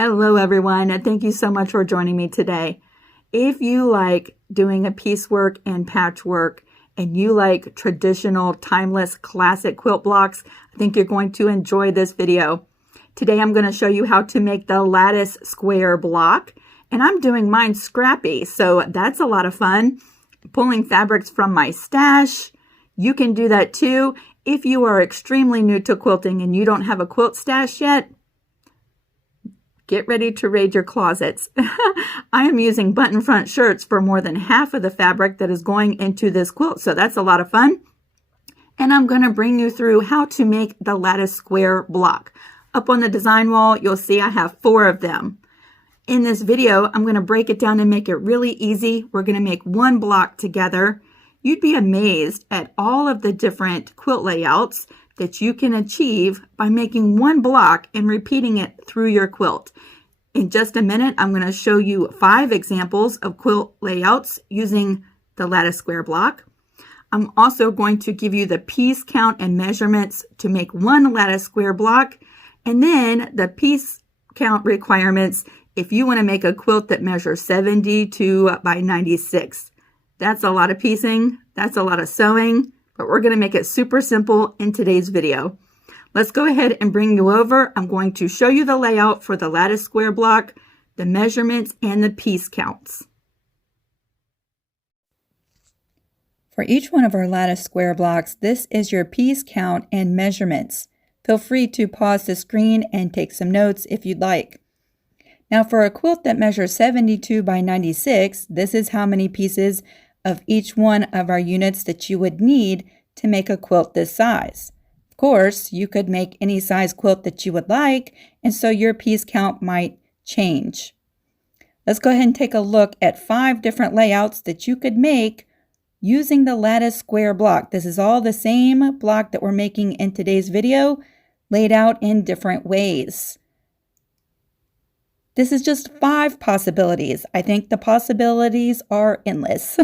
Hello everyone, and thank you so much for joining me today. If you like doing a piecework and patchwork and you like traditional, timeless, classic quilt blocks, I think you're going to enjoy this video. Today I'm going to show you how to make the lattice square block, and I'm doing mine scrappy, so that's a lot of fun. Pulling fabrics from my stash. You can do that too. If you are extremely new to quilting and you don't have a quilt stash yet, get ready to raid your closets. I am using button front shirts for more than half of the fabric that is going into this quilt, so that's a lot of fun. And I'm going to bring you through how to make the lattice square block. Up on the design wall, you'll see I have 4 of them. In this video, I'm going to break it down and make it really easy. We're going to make one block together. You'd be amazed at all of the different quilt layouts that you can achieve by making one block and repeating it through your quilt. In just a minute, I'm going to show you 5 examples of quilt layouts using the lattice square block. I'm also going to give you the piece count and measurements to make one lattice square block, and then the piece count requirements if you want to make a quilt that measures 72 by 96. That's a lot of piecing, that's a lot of sewing, but we're going to make it super simple in today's video. Let's go ahead and bring you over. I'm going to show you the layout for the lattice square block, the measurements, and the piece counts. For each one of our lattice square blocks, this is your piece count and measurements. Feel free to pause the screen and take some notes if you'd like. Now for a quilt that measures 72 by 96, this is how many pieces of each one of our units that you would need to make a quilt this size. Of course, you could make any size quilt that you would like, and so your piece count might change. Let's go ahead and take a look at 5 different layouts that you could make using the lattice square block. This is all the same block that we're making in today's video, laid out in different ways. This is just 5 possibilities. I think the possibilities are endless.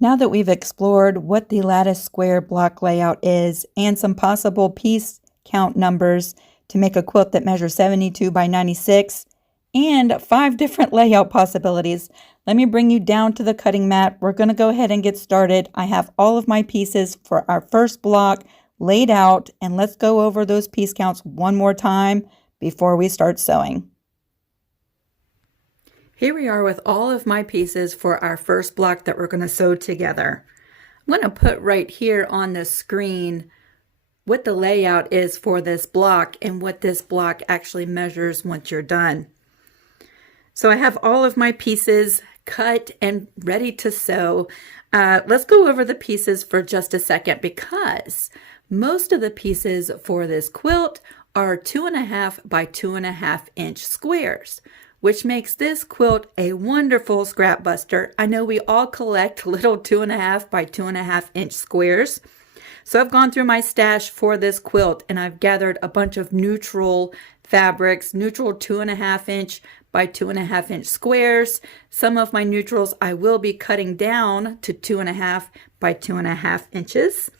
Now that we've explored what the lattice square block layout is and some possible piece count numbers to make a quilt that measures 72 by 96 and 5 different layout possibilities, let me bring you down to the cutting mat. We're going to go ahead and get started. I have all of my pieces for our first block laid out, and let's go over those piece counts one more time before we start sewing. Here we are with all of my pieces for our first block that we're going to sew together. I'm going to put right here on the screen what the layout is for this block and what this block actually measures once you're done. So I have all of my pieces cut and ready to sew. Let's go over the pieces for just a second, because most of the pieces for this quilt are 2.5 by 2.5 inch squares, which makes this quilt a wonderful scrap buster. I know we all collect little 2.5 by 2.5 inch squares. So I've gone through my stash for this quilt and I've gathered a bunch of neutral fabrics, neutral 2.5 inch by 2.5 inch squares. Some of my neutrals I will be cutting down to 2.5 by 2.5 inches.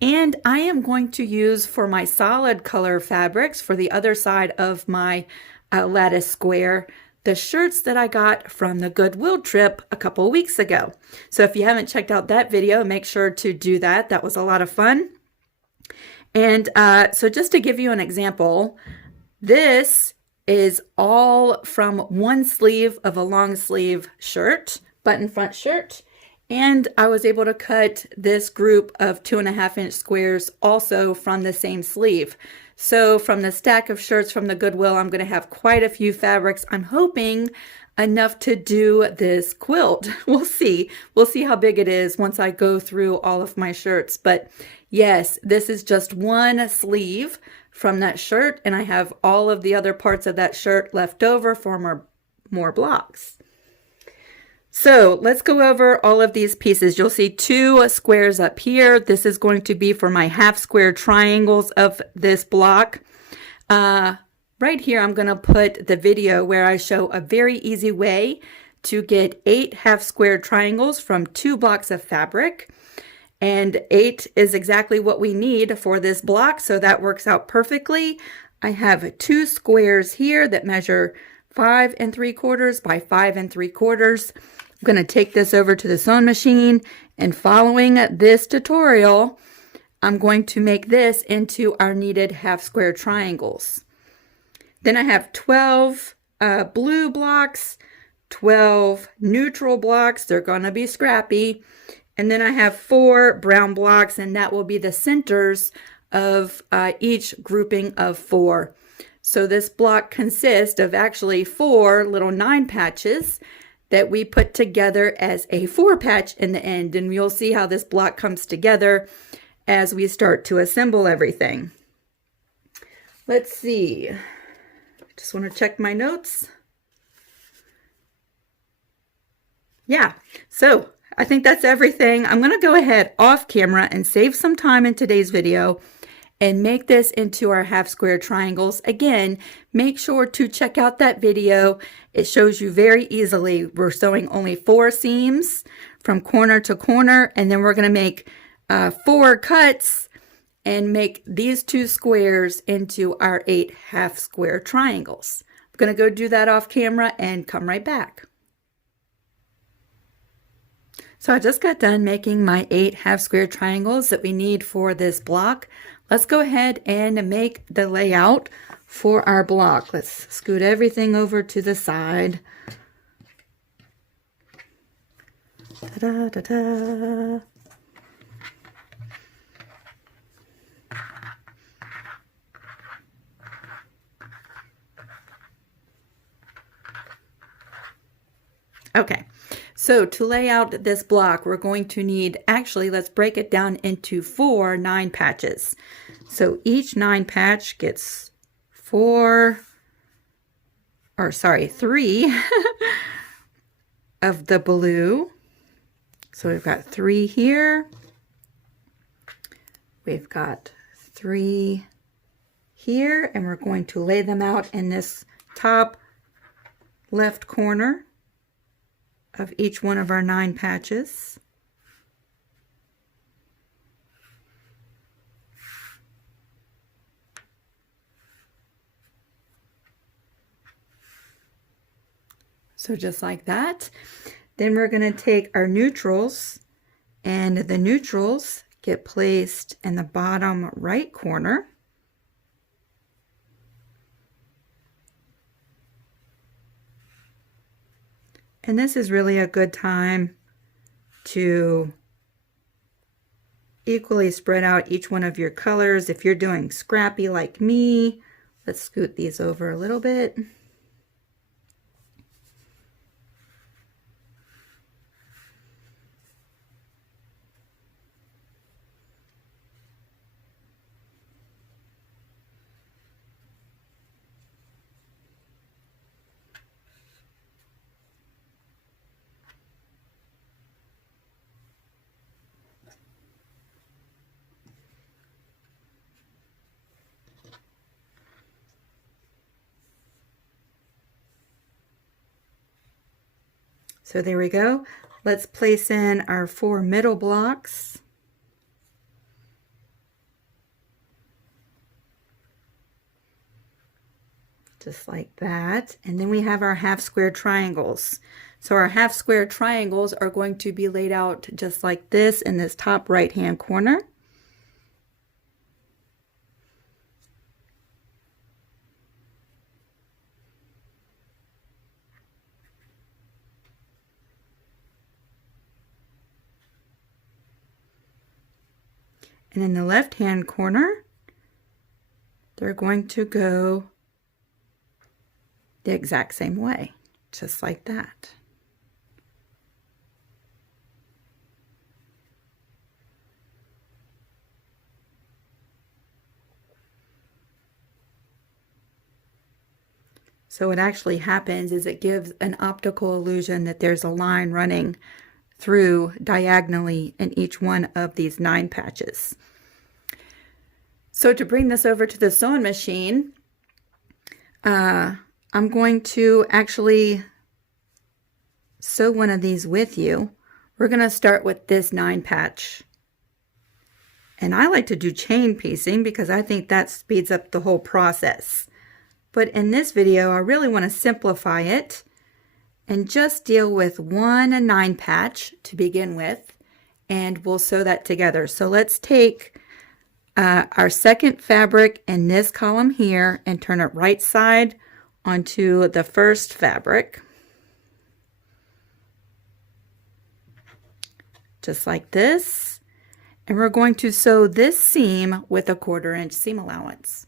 And I am going to use for my solid color fabrics for the other side of my lattice square, the shirts that I got from the Goodwill trip a couple of weeks ago. So if you haven't checked out that video, make sure to do that. That was a lot of fun. And so just to give you an example, this is all from one sleeve of a long sleeve shirt, button front shirt. And I was able to cut this group of 2.5 inch squares also from the same sleeve. So from the stack of shirts from the Goodwill, I'm going to have quite a few fabrics. I'm hoping enough to do this quilt. We'll see. We'll see how big it is once I go through all of my shirts. But yes, this is just one sleeve from that shirt, and I have all of the other parts of that shirt left over for more blocks. So let's go over all of these pieces. You'll see 2 squares up here. This is going to be for my half square triangles of this block. Right here, I'm going to put the video where I show a very easy way to get 8 half square triangles from 2 blocks of fabric. And 8 is exactly what we need for this block, so that works out perfectly. I have 2 squares here that measure 5 3/4 by 5 3/4. I'm going to take this over to the sewing machine, and following this tutorial, I'm going to make this into our needed half square triangles. Then I have 12 blue blocks, 12 neutral blocks. They're going to be scrappy. And then I have 4 brown blocks, and that will be the centers of each grouping of 4. So this block consists of actually 4 little 9 patches that we put together as a 4 patch in the end. And you'll see how this block comes together as we start to assemble everything. Let's see. Just want to check my notes. Yeah, so I think that's everything. I'm going to go ahead off camera and save some time in today's video and make this into our half square triangles. Again, make sure to check out that video. It shows you very easily. We're sewing only 4 seams from corner to corner, and then we're going to make 4 cuts and make these 2 squares into our 8 half square triangles. I'm going to go do that off camera and come right back. So I just got done making my 8 half square triangles that we need for this block. Let's go ahead and make the layout for our block. Let's scoot everything over to the side. Ta-da-da-da. Okay. So to lay out this block, we're going to need, actually, let's break it down into 4 9 patches. So each 9 patch gets 3 of the blue. So we've got 3 here. We've got 3 here, and we're going to lay them out in this top left corner of each one of our 9 patches. So just like that. Then we're going to take our neutrals, and the neutrals get placed in the bottom right corner. And this is really a good time to equally spread out each one of your colors. If you're doing scrappy like me, let's scoot these over a little bit. So there we go. Let's place in our 4 middle blocks. Just like that. And then we have our half square triangles. So our half square triangles are going to be laid out just like this in this top right hand corner. And in the left-hand corner, they're going to go the exact same way, just like that. So what actually happens is it gives an optical illusion that there's a line running through diagonally in each one of these 9 patches. So to bring this over to the sewing machine, I'm going to actually sew one of these with you. We're going to start with this 9 patch And I like to do chain piecing because I think that speeds up the whole process. But in this video, I really want to simplify it and just deal with 1 9 patch to begin with, and we'll sew that together. So let's take our second fabric in this column here and turn it right side onto the first fabric. Just like this. And we're going to sew this seam with a 1/4 inch seam allowance.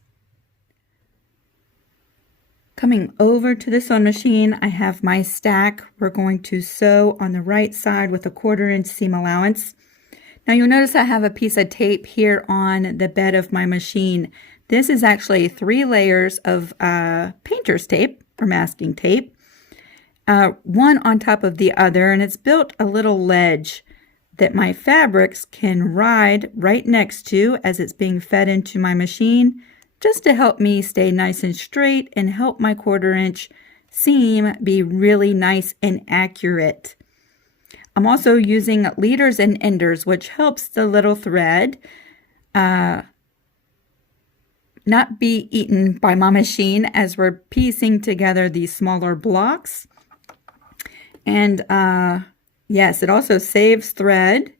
Coming over to the sewing machine, I have my stack. We're going to sew on the right side with a 1/4 inch seam allowance. Now you'll notice I have a piece of tape here on the bed of my machine. This is actually 3 layers of painter's tape or masking tape, one on top of the other, and it's built a little ledge that my fabrics can ride right next to as it's being fed into my machine, just to help me stay nice and straight and help my 1/4 inch seam be really nice and accurate. I'm also using leaders and enders, which helps the little thread not be eaten by my machine as we're piecing together these smaller blocks. And yes, it also saves thread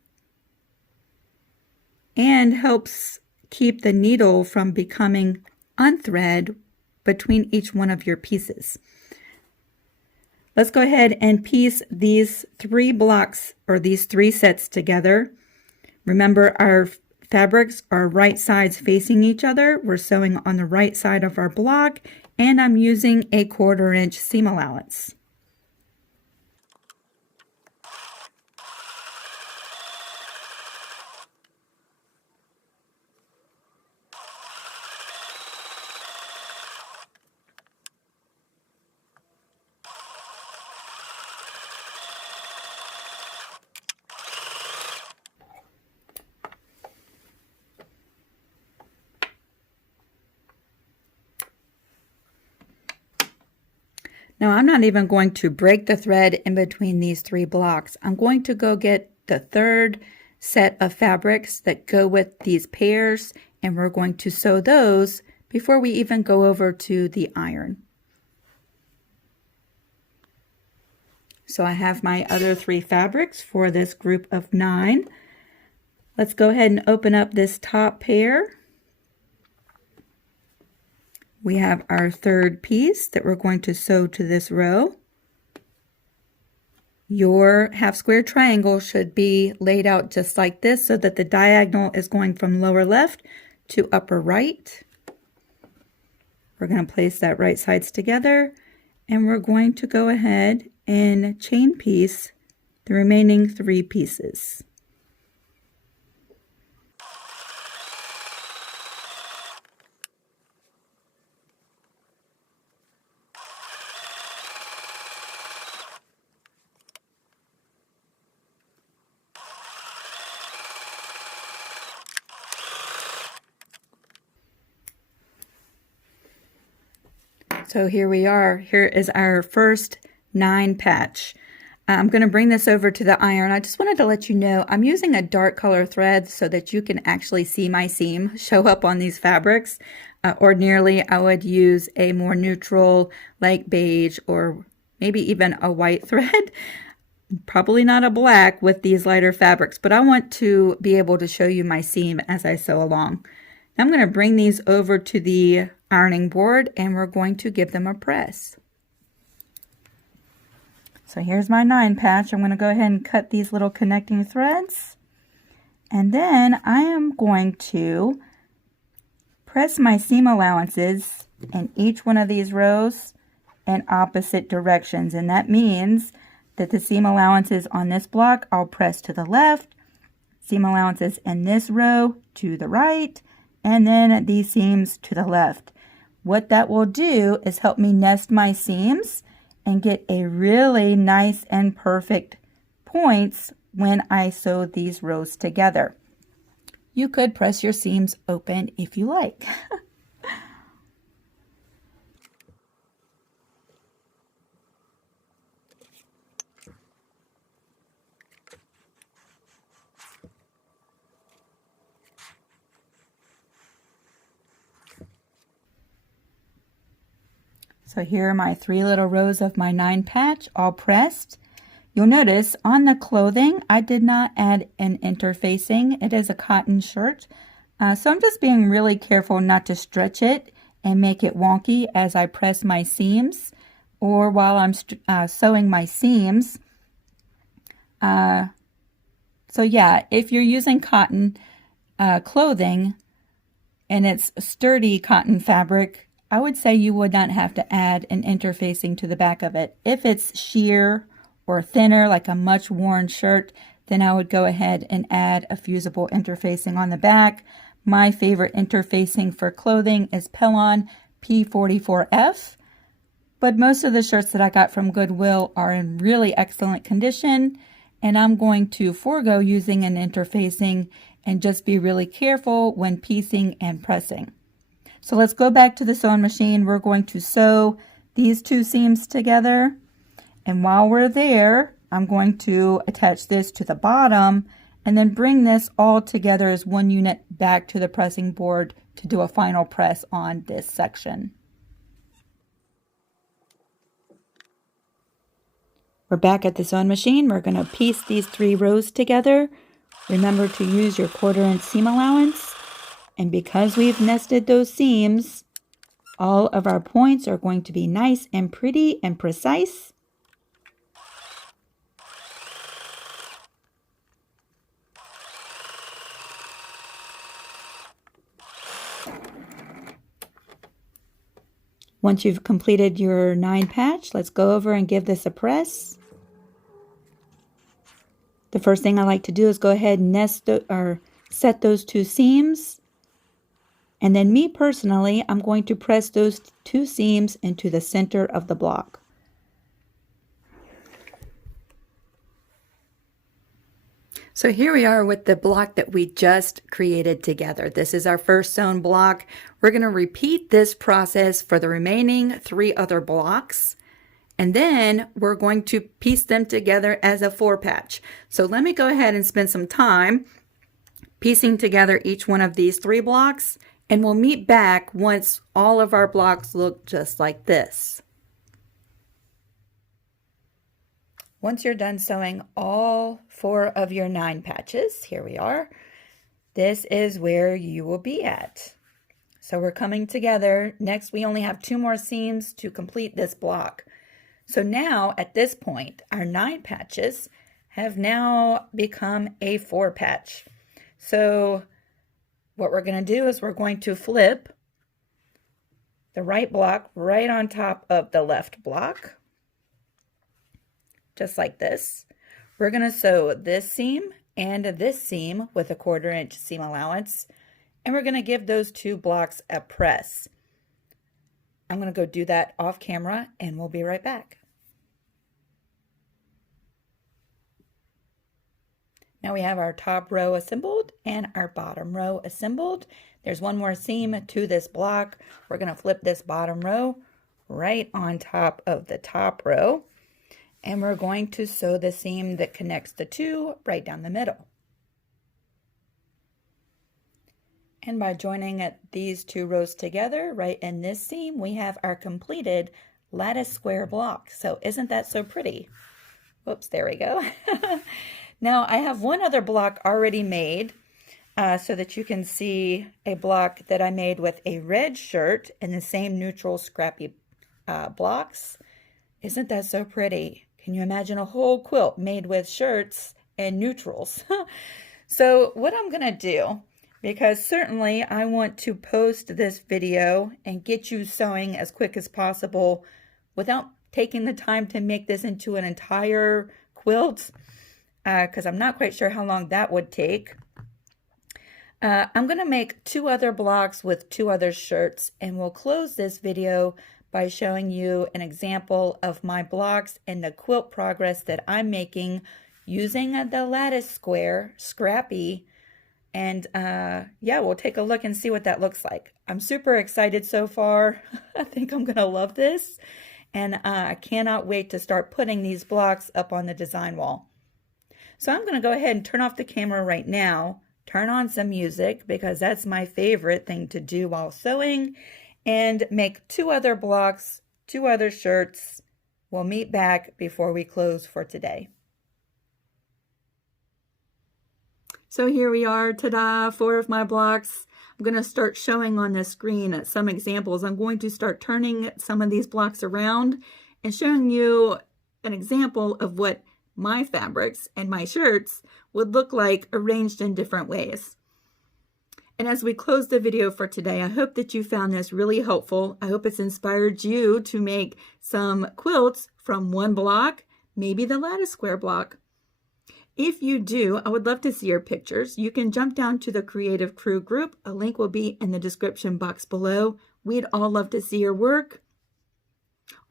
and helps keep the needle from becoming unthread between each one of your pieces. Let's go ahead and piece these 3 blocks or these 3 sets together. Remember, our fabrics are right sides facing each other. We're sewing on the right side of our block, and I'm using a 1/4 inch seam allowance. Now I'm not even going to break the thread in between these 3 blocks. I'm going to go get the 3rd set of fabrics that go with these pairs, and we're going to sew those before we even go over to the iron. So I have my other 3 fabrics for this group of 9. Let's go ahead and open up this top pair. We have our 3rd piece that we're going to sew to this row. Your half square triangle should be laid out just like this so that the diagonal is going from lower left to upper right. We're going to place that right sides together, and we're going to go ahead and chain piece the remaining 3 pieces. So here we are. Here is our first 9 patch. I'm going to bring this over to the iron. I just wanted to let you know I'm using a dark color thread so that you can actually see my seam show up on these fabrics. Ordinarily, I would use a more neutral, like beige or maybe even a white thread. Probably not a black with these lighter fabrics, but I want to be able to show you my seam as I sew along. Now I'm going to bring these over to the ironing board, and we're going to give them a press. So here's my 9 patch. I'm going to go ahead and cut these little connecting threads, and then I am going to press my seam allowances in each one of these rows in opposite directions, and that means that the seam allowances on this block I'll press to the left, seam allowances in this row to the right, and then these seams to the left. What that will do is help me nest my seams and get a really nice and perfect points when I sew these rows together. You could press your seams open if you like. So here are my 3 little rows of my 9 patch all pressed. You'll notice on the clothing I did not add an interfacing. It is a cotton shirt. So I'm just being really careful not to stretch it and make it wonky as I press my seams or while I'm sewing my seams. So yeah, if you're using cotton clothing and it's sturdy cotton fabric, I would say you would not have to add an interfacing to the back of it. If it's sheer or thinner, like a much worn shirt, then I would go ahead and add a fusible interfacing on the back. My favorite interfacing for clothing is Pellon P44F, but most of the shirts that I got from Goodwill are in really excellent condition, and I'm going to forego using an interfacing and just be really careful when piecing and pressing. So let's go back to the sewing machine. We're going to sew these 2 seams together. And while we're there, I'm going to attach this to the bottom and then bring this all together as one unit back to the pressing board to do a final press on this section. We're back at the sewing machine. We're going to piece these 3 rows together. Remember to use your 1/4" seam allowance. And because we've nested those seams, all of our points are going to be nice and pretty and precise. Once you've completed your 9 patch, let's go over and give this a press. The first thing I like to do is go ahead and set those 2 seams. And then me personally, I'm going to press those 2 seams into the center of the block. So here we are with the block that we just created together. This is our first sewn block. We're going to repeat this process for the remaining 3 other blocks. And then we're going to piece them together as a 4 patch. So let me go ahead and spend some time piecing together each one of these 3 blocks. And we'll meet back once all of our blocks look just like this. Once you're done sewing all 4 of your 9 patches, here we are, this is where you will be at. So we're coming together. Next, we only have 2 more seams to complete this block. So now, at this point, our 9 patches have now become a 4 patch. So what we're going to do is we're going to flip the right block right on top of the left block, just like this. We're going to sew this seam and this seam with a 1/4" seam allowance, and we're going to give those 2 blocks a press. I'm going to go do that off camera, and we'll be right back. Now we have our top row assembled and our bottom row assembled. There's 1 more seam to this block. We're going to flip this bottom row right on top of the top row. And we're going to sew the seam that connects the 2 right down the middle. And by joining these 2 rows together right in this seam, we have our completed lattice square block. So isn't that so pretty? Whoops, there we go. Now I have 1 other block already made so that you can see a block that I made with a red shirt in the same neutral scrappy blocks. Isn't that so pretty? Can you imagine a whole quilt made with shirts and neutrals? So what I'm going to do, because certainly I want to post this video and get you sewing as quick as possible without taking the time to make this into an entire quilt, because I'm not quite sure how long that would take. I'm going to make 2 other blocks with 2 other shirts, and we'll close this video by showing you an example of my blocks and the quilt progress that I'm making using the Lattice Square Scrappy. And yeah, we'll take a look and see what that looks like. I'm super excited so far. I think I'm going to love this. And I cannot wait to start putting these blocks up on the design wall. So I'm going to go ahead and turn off the camera right now, turn on some music, because that's my favorite thing to do while sewing, and make 2 other blocks 2 other shirts. We'll meet back before we close for today. So here we are, ta-da, 4 of my blocks. I'm going to start showing on this screen some examples. I'm going to start turning some of these blocks around and showing you an example of what my fabrics and my shirts would look like arranged in different ways. And as we close the video for today, I hope that you found this really helpful. I hope it's inspired you to make some quilts from one block, maybe the Lattice Square block. If you do, I would love to see your pictures. You can jump down to the Creative Crew group. A link will be in the description box below. We'd all love to see your work.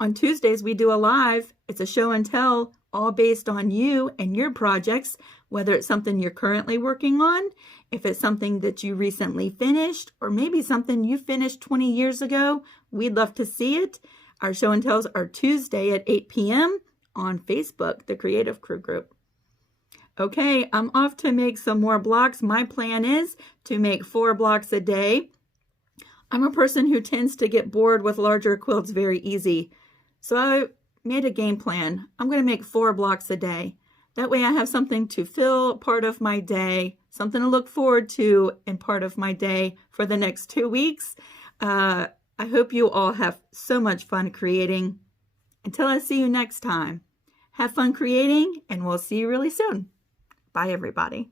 On Tuesdays, we do a live. It's a show and tell, all based on you and your projects, whether it's something you're currently working on, if it's something that you recently finished, or maybe something you finished 20 years ago. We'd love to see it. Our show and tells are Tuesday at 8 p.m. on Facebook, the Creative Crew group. Okay, I'm off to make some more blocks. My plan is to make 4 blocks a day. I'm a person who tends to get bored with larger quilts very easy. So I made a game plan. I'm going to make 4 blocks a day. That way I have something to fill part of my day, something to look forward to in part of my day for the next 2 weeks. I hope you all have so much fun creating. Until I see you next time, have fun creating, and we'll see you really soon. Bye, everybody.